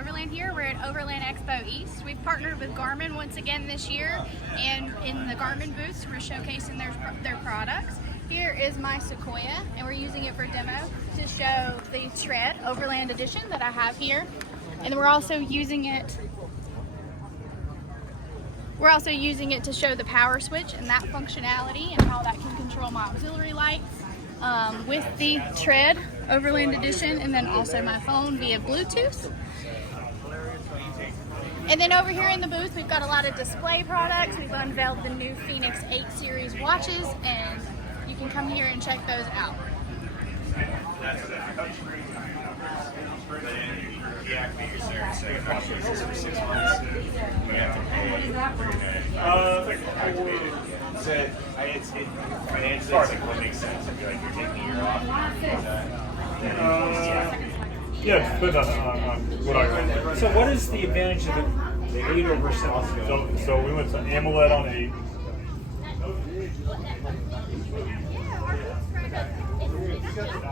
Overland here. We're at Overland Expo East. We've partnered with Garmin once again this year, and in the Garmin booths we're showcasing their products. Here is my Sequoia, and we're using it for demo to show the Tread Overland Edition that I have here. And we're also using it to show the power switch and that functionality and how that can control my auxiliary lights with the Tread Overland Edition, and then also my phone via Bluetooth. And then over here in the booth we've got a lot of display products. We've unveiled the new Phoenix 8 series watches, and you can come here and check those out. Financially, it's like what makes sense. I feel like you're taking a year off. Yeah, it depends on what I want. So what is the advantage of the 8 over 7? So we went to AMOLED on 8. Yeah,